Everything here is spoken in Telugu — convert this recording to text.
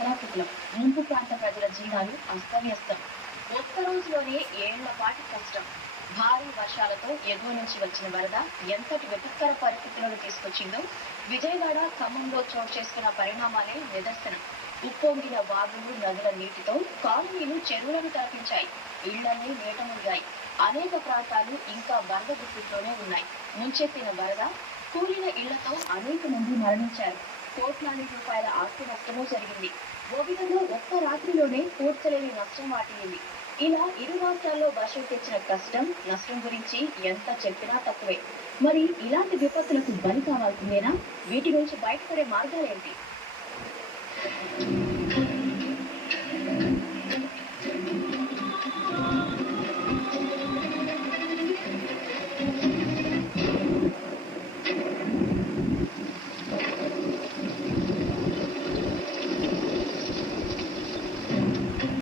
అతలాకుతలం. ముంపు ప్రాంత ప్రజల జీవనాలు అస్తవ్యస్తం. ఒక్క రోజులోనే ఏళ్ల పాటి కష్టం. భారీ వర్షాలతో ఎగువ నుంచి వచ్చిన వరద ఎంతటి విపత్కర పరిస్థితులను తీసుకొచ్చిందో విజయవాడ, ఖమ్మంలో చోటు చేసుకున్న పరిణామాలే నిదర్శనం. ఉప్పొంగిన వాగులు, నదుల నీటితో కాలనీలు, చెరువులను తలపించాయి. ఇళ్లన్నీ నీట మునిగాయి. అనేక ప్రాంతాలు ఇంకా వరద గుర్తులోనే ఉన్నాయి. ముంచెత్తిన వరద కూలిన ఇళ్లతో అనేక మంది మరణించారు. కోట్లాది రూపాయల ఆస్తి నష్టమూ జరిగింది. ఓ విధంగా ఒక్క రాత్రిలోనే పూడ్చలేని నష్టం వాటిల్లింది. ఇలా ఇరు రాష్ట్రాల్లో వర్షం తెచ్చిన కష్టం, నష్టం గురించి ఎంత చెప్పినా తక్కువే. మరి ఇలాంటి విపత్తులకు బలి కావాల్సిందేనా? వీటి నుంచి బయటపడే మార్గాలేంటి?